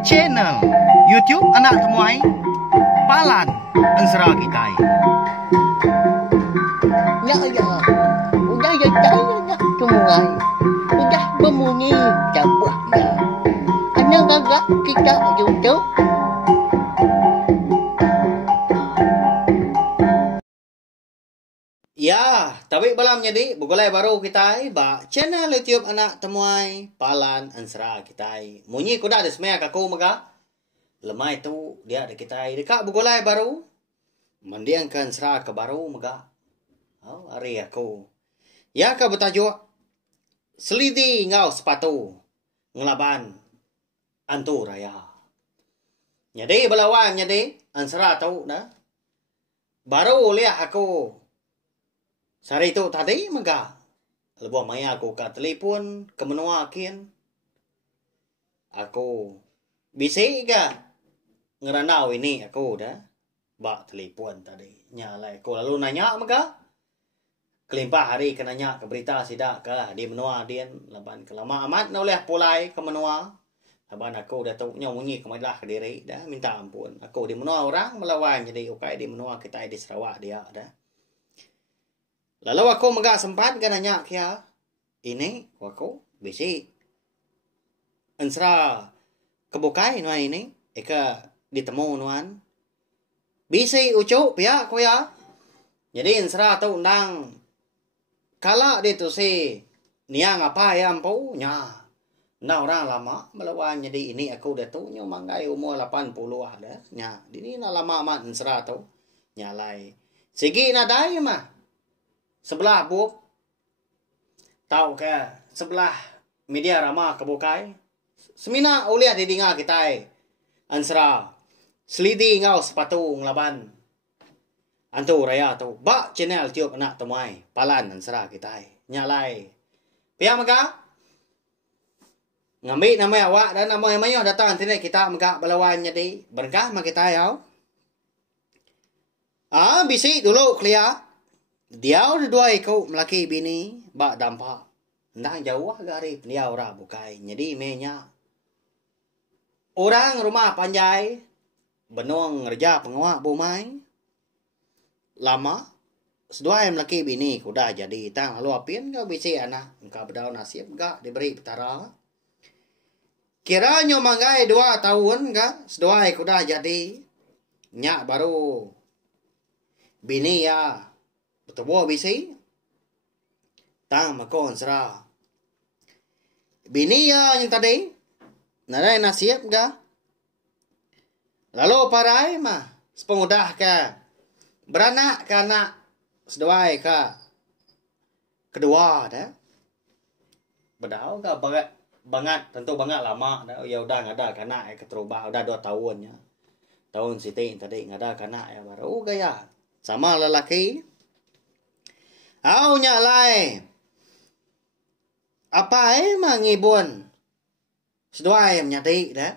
Channel YouTube anak temuai Palan Ansara Kitai. Ya ya, udah ya saya temuai, udah berbunyi cabutnya. Anak gagak kita YouTube. Ya, tapi balam jadi begolai baru kita ba channel YouTube anak temuai Palan Ansara Kitai. Munyi kuda ada semaya kaku maga. Lemai tu dia ada kita dekat begolai baru. Mendiangkan sera ke baru maga. Oh, hari aku. Ya ka bertajuk Selidi ngau sepatu ngelaban antu raya. Jadi belawan jadi Ansara tahu dah. Baru lihat aku sari itu tadi maga. Lebuh maya aku ka telefon ke menua kian. Aku bisi ga ngeranau ini aku dah. Ba telefon tadi. Nyalai aku lalu nanya maga. Kelimpah hari ke nanya ke berita sidak ke di menua dia laban ke lama amat na oleh pulai ke menua. Laban aku dah tahu bunyi kemailah ke diri dah minta ampun. Aku di menua orang melawan jadi ukai di menua kita di Sarawak dia dah. Lalu aku megak sempat ke nanya kia. Ini aku bisi. Ansara kebukai nuan ini. Eka ditemu nuan. Bisi ucuk pihak ko ya. Jadi Ansara tu undang. Kala dia tu si. Niang apa ya ampu. Nya. Nah orang lama melawan. Jadi ini aku dah tu. Nyo manggai umur 80 ada. Nya. Ini na lama amat Ansara tu. Nyalai. Sigi nadai mah. Sebelah buk. Tahu ke sebelah media ramah kebukai. Semina uliah di dinga kita. Ansara. Selidi ngau sepatu ngelaban. Antu raya tu. Ba channel tiup anak temuai. Palan Ansara kita. Nyalai. Pihak maka. Ngambil nama awak dan nama yang mayu datang sini kita maka belawan jadi. Berkah mak kita ya. Bisi dulu clear. Dia udah dua ikut melaki bini bak dampak. Ndang jauh gari dia ora bukai. Jadi menya orang rumah panjai benung ngerja pengawak bumai. Lama sedua melaki bini kuda jadi tang lalu apin kau bisi anak engkau berdaun nasib gak diberi petara. Kiranya manggai 2 tahun gak sedua kuda jadi nyak baru bini ya. Betul bisi. Tang makon Ansara. Bini ya yang tadi. Narai nasib ga. Lalu parai mah. Sepengudah ka. Beranak ka anak. Seduai ka. Kedua dah. Bedau ka banget. Tentu banget lama dah. Ya udah ngada ka anak keterubah. Udah 2 tahun ya. Tahun Siti tadi ngada ka anak ya baru gaya. Sama lelaki. Nyalai. Apa mangibun. Sedua menyati dah.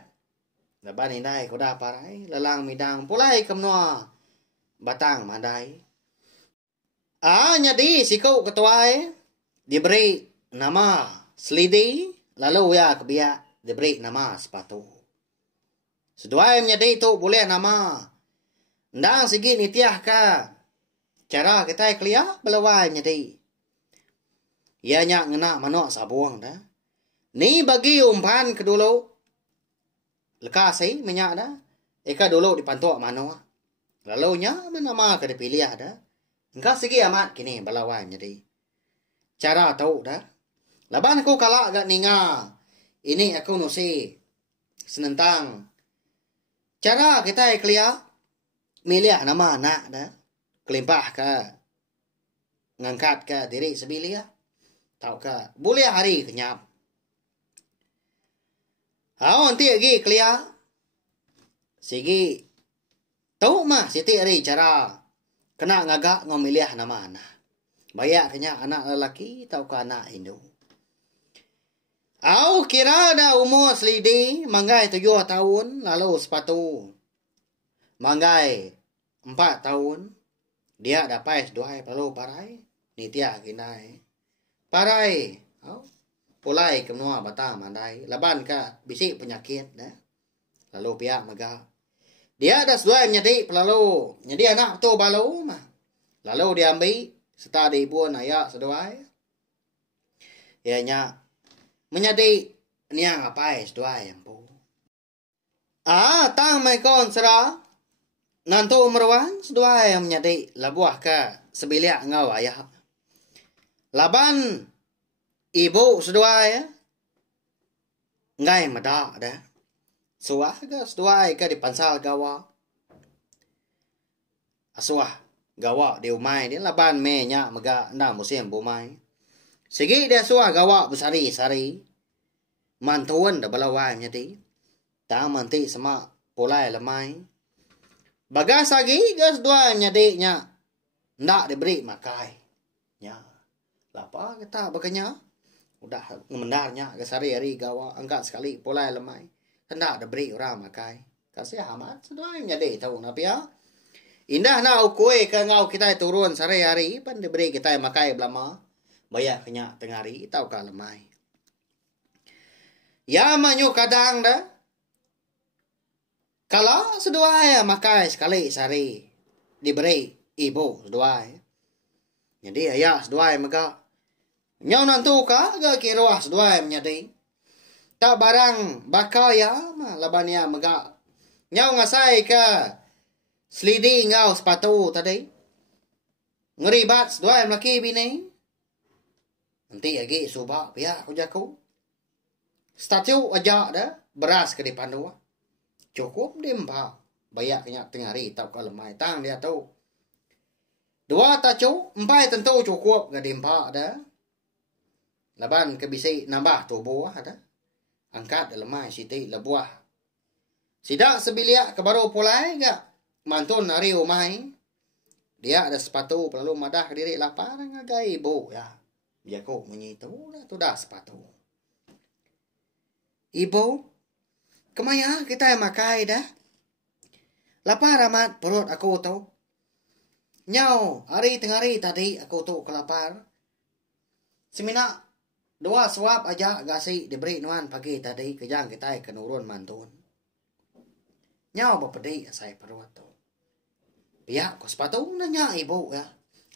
Laban indai kuda parai. Lelang midang pulai kemnua. Batang mandai. Nyadi siku ketuai. Diberi nama Selidi. Lalu ya kebiak. Diberi nama sepatu. Sedua menyati tu boleh nama. Ndang segi nitiah ka. Cara kita clear belawan jadi. Ianya ngena manok sabuang dah. Ni bagi umpan ke dulu. Lekas minyak dah. Eka dulu dipantuk mano. Lalu nya nama ke dipilih dah. Engkau segi amat kini belawan jadi. Cara tahu dah. Laban aku kalak gak ninga. Ini aku nusi. Senentang. Cara kita clear. Milih nama anak dah. Kelimpah ke. Ngangkat ke diri sebilia. Tahu ke. Boleh hari kenyap. Nanti lagi clear. Sigi. Tahu mah siti hari cara. Kena ngagak ngomilih nama anak. Bayak kenyap anak lelaki. Tahu ke anak Hindu. Kira ada umur Selidi. Manggai 7 tahun. Lalu sepatu. Manggai 4 tahun. Dia dapat 2 lalu parai. Nitia kinai. Parai. polai ke noa bata mandai laban ka bisi penyakit dah lalu pihak mega dia ada sesuai menjadi lalu jadi anak tu balau mah lalu dia ambil serta dibuat ayak sesuai ya nya menjadi niang apa sesuai yang pu tang mai kon sera nantu merwan sesuai yang menjadi labuah ka sebiliak ngau ayak laban ibu sesuai ya ngai mada dah suah ke sesuai ke di pansal gawa asuah gawa di umai dia laban me nya mega nda musim bomai segi dia suah gawa besari sari mantuan da balawai nyati ta manti sama polai lemai bagas lagi gas dua nyadi nya ndak diberi makai nya lapa kita bakanya udah mendarnya gas hari gawa angkat sekali polai lemai hendak diberi orang makai kasih amat sedua nyadi tahu napi ya indah na ukue ke ngau kita turun sehari-hari pan diberi kita makai belama bayar kenya tengari tahu ka lemai ya manyu kadang dah kalau sedua ya makai sekali sehari diberi ibu sedua jadi ayah sedua mega nyau nantu ka ga kiroah sedua menyadi tak barang bakal ya labania mega nyau ngasai ke selidi ngau sepatu tadi ngeribat sedua laki bini nanti lagi subak pihak kujaku statu aja dah beras ke depan dua cukup dimpa bayaknya tengari tau ka lemai tang dia tahu dua tacu empat tentu cukup ke dimpa dah laban ke bisi nambah tubuh ada angkat lemai siti lebuah sidak sebiliak ke baru pulai gak mantun hari umai dia ada sepatu perlu madah diri lapar ngagai ibu ya dia kok menyitu tu dah sepatu ibu kemaya kita makai dah lapar amat perut aku tu nyau hari tengari tadi aku tu kelapar semina dua suap aja gasi diberi nuan pagi tadi kejang kita kenurun mantun nyau bapedi saya perut tu pihak ko sepatu nanya ibu ya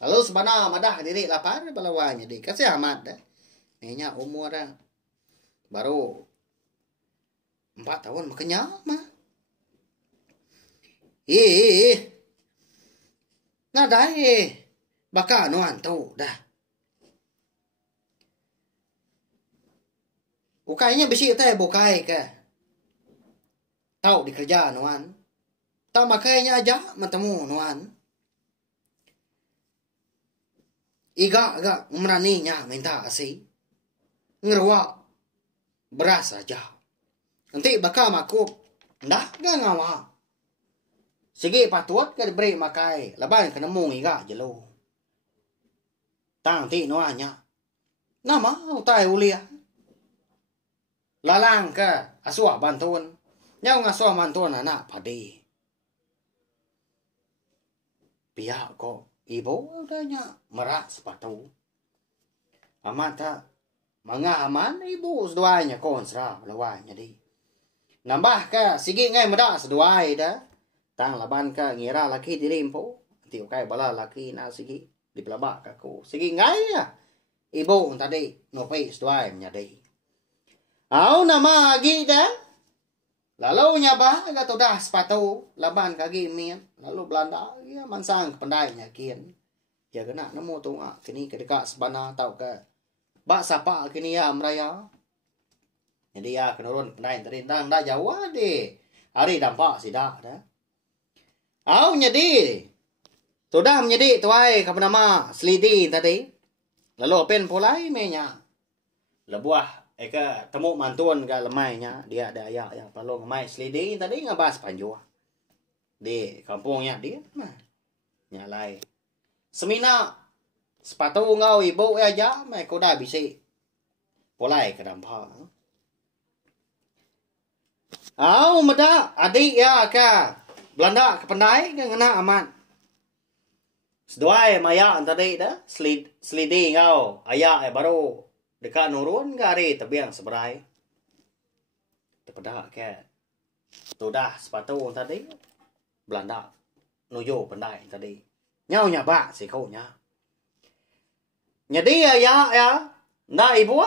lalu sebana madah diri lapar balawanya di kasih amat dah nya umur dah baru 4 tahun makanya mah nadai baka nuan tu dah ukainya besi teh bukai ke tahu dikerja nuan tak makainya aja matemu nuan iga meraninya minta asi ngerwa beras aja nanti bakal makuk ndak gak ngawa sige patut ke diberi makai laban kena mung iga jelo tang ti noanya nama utai ulia lalang ke asuah bantun nyau ngasuh mantun anak padi pihak kok ibu udahnya merak sepatu amata mga aman ibu seduanya konsra lawanya di nambah ka sige ngai meda seduai dah tang laban ka ngira laki dirimpo ti kai bala laki na sige di pelabak ka ko sige ngai ya ibu tadi ngopi seduai menyadi au nama agi dah lalu nyaba ga to dah sepatu laban kagi mian lalu Belanda ya mansang pendai nyakin ya kena nemu tu kini kedekat sebana tau ke bak sapa kini ya meraya jadi ya kenurun pendai tadi dah jauh deh hari dampak sidak dah au nyadi tu dah menjadi tuai ka nama selidi tadi lalu pen polai menya lebuah eka temu mantun ga lemainya dia ada ayak yang perlu ngemai selidi tadi ngabas panjua di kampungnya dia mah nyalai semina sepatu ngau ibu aja mai ko dah bisi polai ke dampa au meda adik ya ka Belanda ke pendai ke ngena aman seduai maya tadi dah selidi ngau ayak baru Dekat nurun gari tebiang seberai. Terpedak ke. Tudah sepatu tadi. Belanda. Nuyo pendai tadi. Nhau nyaba si kau nya. Jadi ya. Na ibu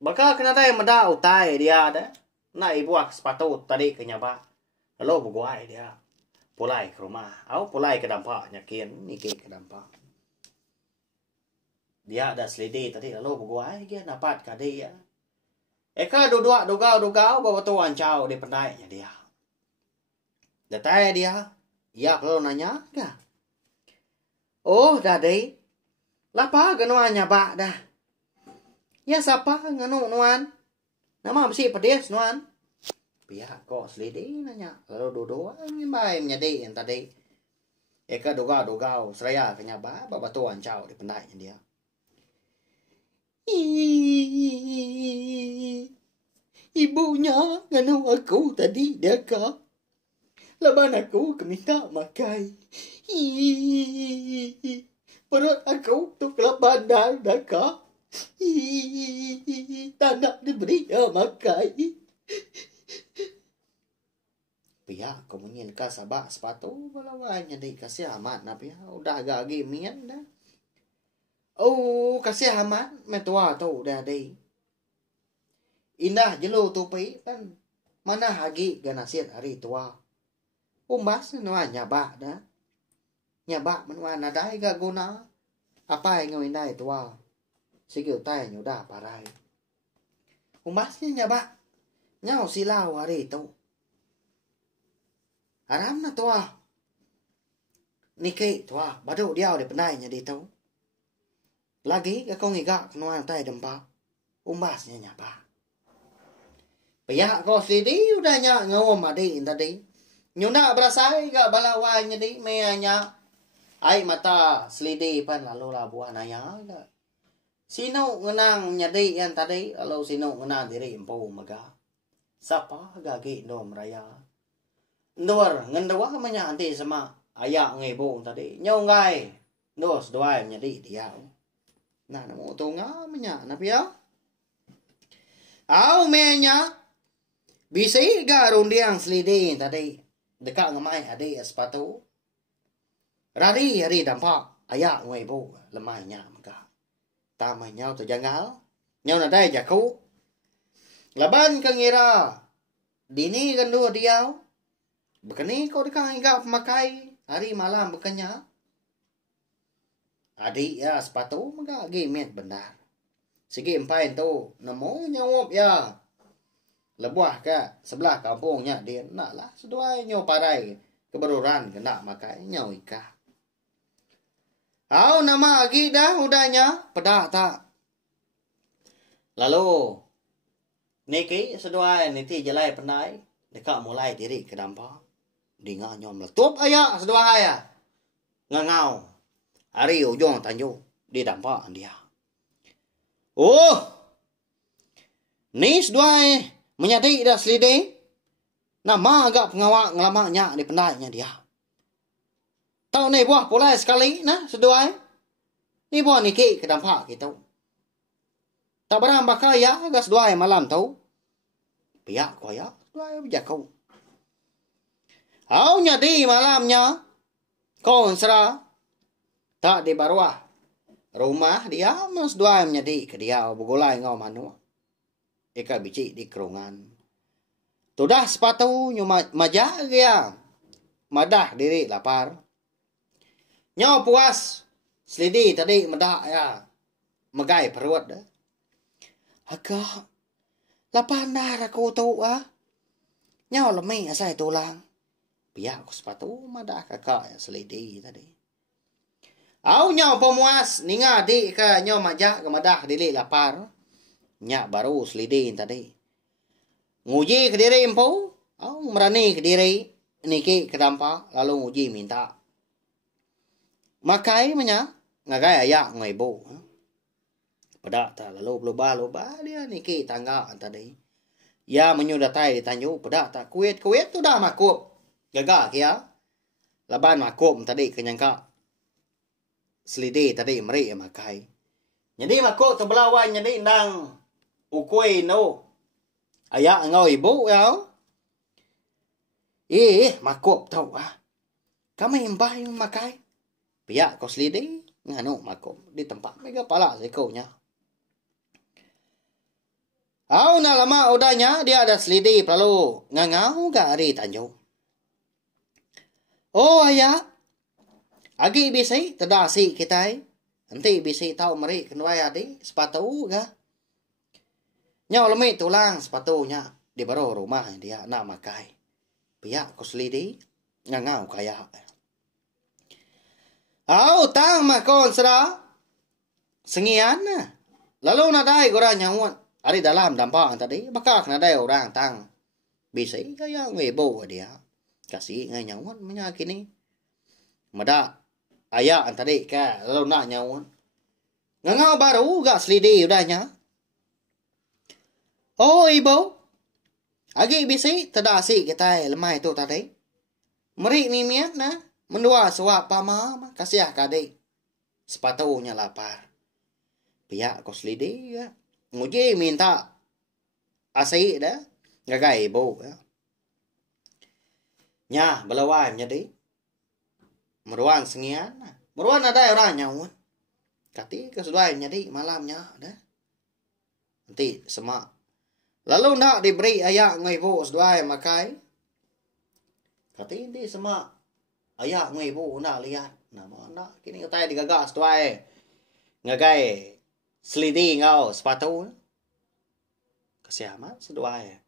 Baka kena dai meda utai dia ada. Na ibu sepatu tadi ke nyaba. Lalu buguai dia. Pulai ke rumah. Au pulai ke dampak nyakin niki ke dampak. Dia ada selidi tadi lalu buguai dia dapat ka dia. Eka duduk dugau bawa tuan cau di pendainya dia. Datai dia. Ya kalau nanya dah. Oh dah deh. Lapa ganuan nyaba dah. Ya siapa nganu nuan? Nama mesti pedes nuan. Pihak kok selidi nanya. Lalu duduk ngimbai menjadi yang tadi. Eka dugau seraya kenyaba bawa tuan cau di pendainya dia. Ibunya nganu aku tadi deka. Laban aku keminta makai. Perut aku tu kelaban deka. Tak nak diberi makai. Pihak kemudian kasabak sepatu balawanya dikasih amat na pihak udah agak mian dah. Oh, kasih amat metua tu dah deh. Indah jelu tupi kan. Mana hagi ganasiat hari tua. Umbas nuan nyabak dah. Nyabak menuan nadai gak guna. Apa yang ngawin tua. Sikil tay nyudah parai. Umbasnya nyabak. Nyau silau hari tu. Aram na tua. Niki tua. Badu diau di pendainya di tu. Lagi kau ngigak nuan tay dempak. Umbasnya nyapa. Pihak kau sendiri udah nyak ngawam adik tadi. Nyuna berasai gak balawanya di meanya. Ai mata selidi pan lalu lah buah naya gak. Sino ngenang nyadi yang tadi. Lalu sino ngenang diri empu maga. Sapa gagi do meraya. Ndor ngendawa menya anti sama ayak ngebong tadi. Nyongai. Dos doai nyadi dia. Nah, namo tu ngamanya, napi ya? Au menya, bisa garun diang selidi tadi, dekat ngamai adi sepatu. Rari dampak ayak ngaibu lemahnya maka. Tamai nyau tu jangal, nyau nadai jaku. Laban kangira, dini gandu diau. Bekani kau dekat ngigap makai, hari malam bekanya. Adik ya sepatu maka gimet benar. Sige empai tu namo nyawop ya. Lebuah ka sebelah kampungnya dia nak lah seduai nyaw parai keberuran kena makai nyaw ika. Au nama agi dah udahnya pedah tak. Lalu niki seduai niti jelai penai dekat mulai diri ke dampak. Dengar nyaw meletup ayak seduai ya. Ngangau. Hari ujung tanjung di dampak dia. Oh, ni seduai menyadi dah selidih. Nama agak pengawak ngelamaknya di pendainya dia. Tahu ni buah pulai sekali nah seduai. Ni buah niki ke dampak kita. Tak berang bakal ya agak seduai malam tahu. Pihak kau ya seduai bijak kau. Au nyadi malamnya. Kau serah. Tak di baruah. Rumah dia mas dua menjadi ke dia begulai ngau manu. Eka biji di kerungan. Tudah sepatu nyuma majak dia. Madah diri lapar. Nyau puas. Selidi tadi medak ya. Megai perut dah. Agak. Lapar dah aku tu ah. Nyau lemih asai tulang. Biar aku sepatu madah kakak ya selidi tadi. Au nyau pemuas ninga di ke nyau majak ke madah dili lapar. Nyak baru selidin tadi. Nguji ke diri empu. Au merani ke diri. Niki ke dampak. Lalu nguji minta. Makai menya. Ngagai ayak ngaibu. Pedak tak lalu loba dia niki tangga tadi. Ya menyudatai ditanju. Pedak tak kuit tu dah makup. Gagak ya. Laban makup tadi kenyangka. Selidi tadi meri makai. Jadi makuk tu belawan jadi nang ukui no. Ayak ngau ibu ya. Makuk tau ah. Kami imbah yang makai. Pihak kau selidih. Nganu makuk di tempat mereka pala sekonya. Na lama udahnya dia ada selidih lalu ngangau gak hari tanjung. Ayak. Agi bisai terdasi kita. Nanti bisai tahu meri kenwai adi sepatu ga. Nyau lemit tulang sepatunya di baru rumah dia nak makai. Pihak kau selidih ngangau kaya. Tang makon sera sengian. Lalu nadai orang nyawat. Ari dalam dampak tadi bakak nadai orang tang. Bisai kaya ngebo dia. Kasih ngai nyawat menyakini. Mada ayak tadi ka lalu nak nyawat. Ngangau baru gak selidih udahnya. Ibu. Agi bisi terdasi kita lemah itu tadi. Meri mimiat na. Mendua suap pama kasih kade. Sepatunya lapar. Pihak kau selidih ya. Nguji minta asai dah. Ngagai ibu ya. Nya belawan jadi. Meruan sengian. Meruan ada orang nyawat. Kati kesudahan jadi malamnya dah. Nanti semak. Lalu nak diberi ayak ngibu seduai makai. Kati di semak. Ayak ngibu nak lihat. Nak kini kata digagak seduai. Ngagai selidih ngau sepatu. Kasih amat seduai.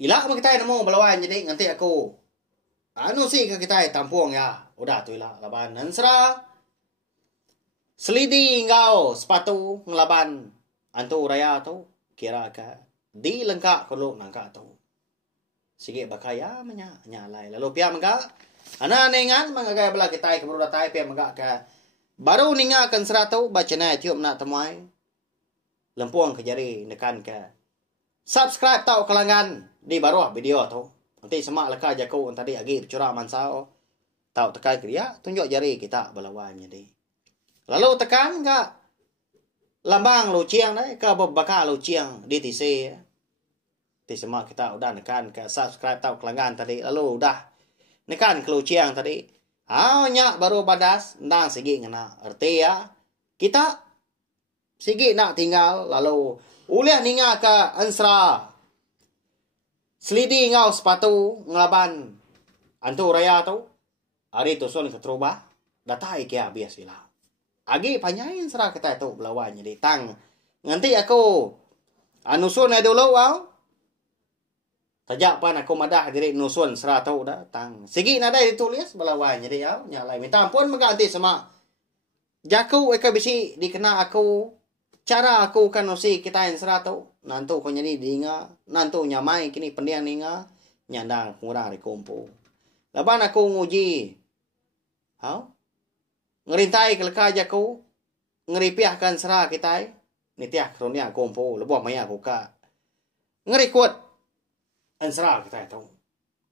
Ilak kita nemu belawan jadi nanti aku. Anu sih ke kita tampung ya. Udah tu ilak laban nansra. Selidih ngau sepatu ngelaban antu raya tu. Kira ka di lengkak kalau nangka tu. Sige bakaya nyalai. Lalu pihak mengka. Ana nengan mengagay bala kita ke berudah tay pihak mengka ka. Baru ninga kan seratu baca na tiup nak temuai. Lempuang ke jari nekan ke. Subscribe tau kelangan di bawah video tu. Nanti semak leka jaku tadi agi bercurah mansau. Tau tekan ke dia tunjuk jari kita belawan jadi. Lalu tekan enggak lambang lu chiang đấy, ke bakal lu chiang DTC. Di semak kita udah nekan ke subscribe tau kelangan tadi. Lalu udah nekan ke lu chiang tadi. Nyak baru badas ndang sigi ngena. Arti ya kita sigi nak tinggal lalu uliah ninga ke ansra. Selidih ngau sepatu ngelaban antu raya tu. Hari tu sun ke terubah. Datai kia bias bila. Agi panyain serah kita itu belawan jadi tang. Nanti aku nusun dulu wow. Tajak pan aku madah diri nusun serah tu dah tang. Sigi nada ditulis belawan jadi ya nyalai minta ampun mengganti sama. Jaku eka bisi dikena aku cara aku kan nusi kita yang serah tu. Nantu ko nyadi dinga, nantu nyamai kini pendiang ninga nyandang kurang dikumpu. Laban aku nguji. Ngerintai keleka jaku ngeripiahkan serah kita nitiah kronia kompo lebuah maya aku ka ngerikut serah kita itu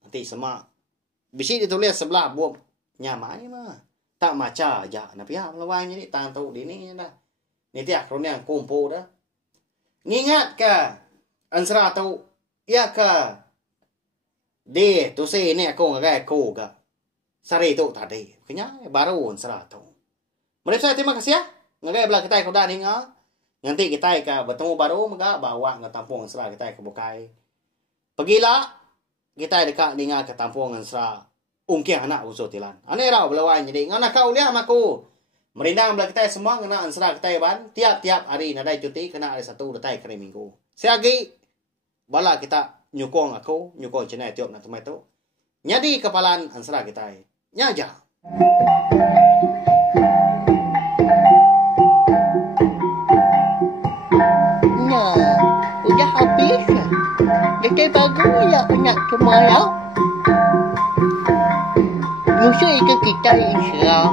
nanti semua bisi ditulis sebelah buam nyamai mah tak maca aja napi lawan ini tang tu dini dah nitiah kronia kompo dah ngingat ke serah tu ya ke de tu se ni aku ngagai aku ka sari tu tadi kenya baru serah tu. Mereka terima kasih ya. Ngagai belah kita kuda ninga. Nanti kita bertemu baru maka bawa ngetampung serah kita ke bukai. Pergilah kita dekat ninga ke tampung serah ungkih anak usul tilan. Ane rau belawan jadi ngana kau lihat aku. Merindang belah kita semua ngena serah kita ban tiap-tiap hari nadai cuti kena ada satu detai kali minggu. Siagi bala kita nyukong aku, nyukong channel tiup na temai tu. Nyadi kepalan ansra kita. Nyaja. Udah habis. Jadi bagus ya nak semua ya. Musuh itu kita insya